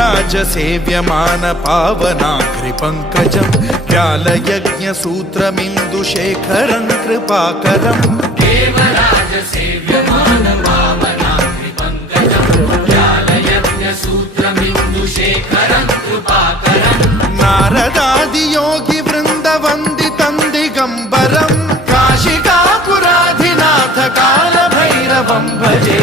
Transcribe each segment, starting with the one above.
देवराज सेव्यमान पावनाघ्रिपङ्कजं व्यालयज्ञसूत्रमिन्दुशेखरं कृपाकरं देवराज सेव्यमान पावनाघ्रिपङ्कजं व्यालयज्ञसूत्रमिन्दुशेखरं कृपाकरं नारदादियोगिवृन्दवन्दितं दिगम्बरं काशिकापुराधिनाथ कालभैरवं भजे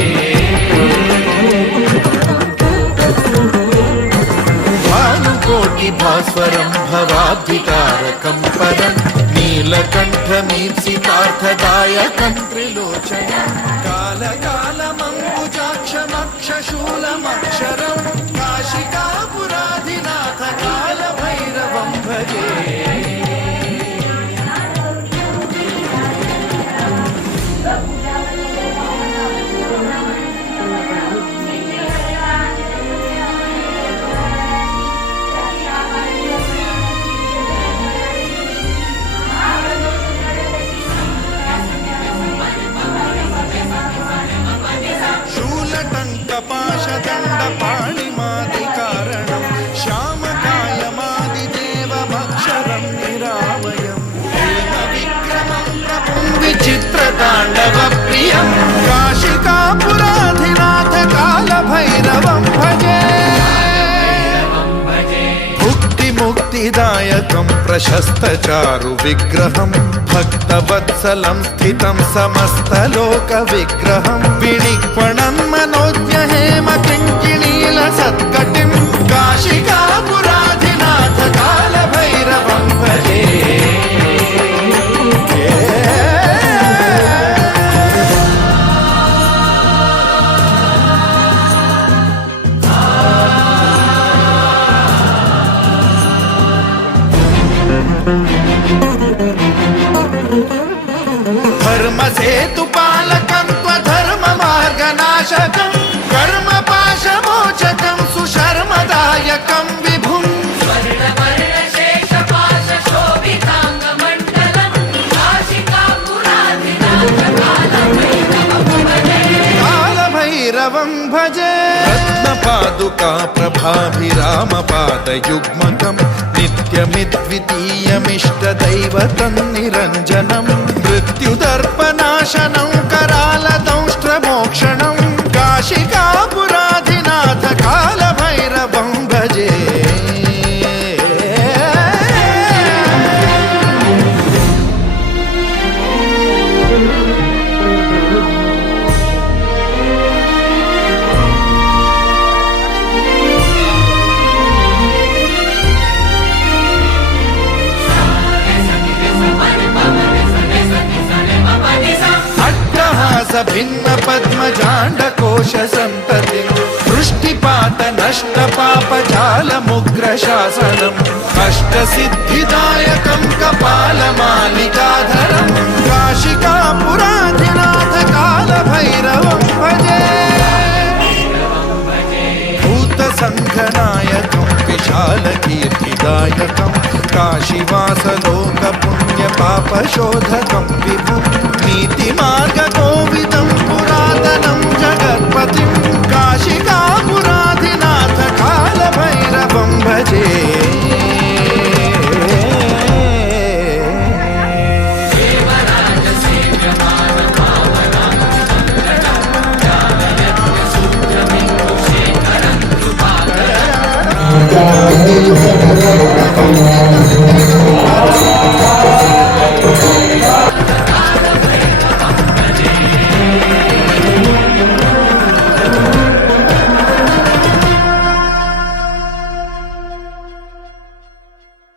भास्वरं भवाब्धिकारकं परं नीलकण्ठमीप्सितार्थदायकं त्रिलोचनं कालकालमम्बुजाक्षमक्षशूलमक्षरं काशिकापुराधिनाथ कालभैरवं भजे पाणिमादिकारणं श्यामकायमादिदेवमक्षरं निरामयं विक्रमं प्रभुं विचित्रताण्डवप्रियं काशिकापुराधिनाथ कालभैरवं भजे मुक्तिदायकं प्रशस्तचारु विग्रहं भक्तवत्सलं स्थितं समस्तलोकविग्रहं विनिक्वणं मनोज्ञहेम किङ्किणीलसत्कटिं काशिकापुराधिनाथ कालभैरवं भजे धर्मसेतुपालकं त्वधर्ममार्गनाशकं कर्मपाशमोचकं सुशर्मदायकं विभुं कालभैरवं भजे रत्नपादुका प्रभाभिरामपादयुग्मकं नित्यमिद्वितीयमिष्टदैवतं निरञ्जनं मृत्युदर्पनाशनं करालदंष्ट्रमोक्षणं काशिकापुराधिनाथ कालभैरवं भजे भिन्न पद्मजाण्डकोश संततिं वृष्टिपात नष्ट पापजालमुग्रशासनम् अष्टसिद्धिदायकं कपालमालिकाधरं काशिकापुराधिनाथ कालभैरवं भजे भूतसङ्घनायकं विशालकीर्तिदायकं काशीवासलोकपुण्यपापशोधकं विभुं नीतिमार्गकोविदं पुरातनं जगत्पतिं काशिकापुराधिनाथ कालभैरवं भजे Thank you.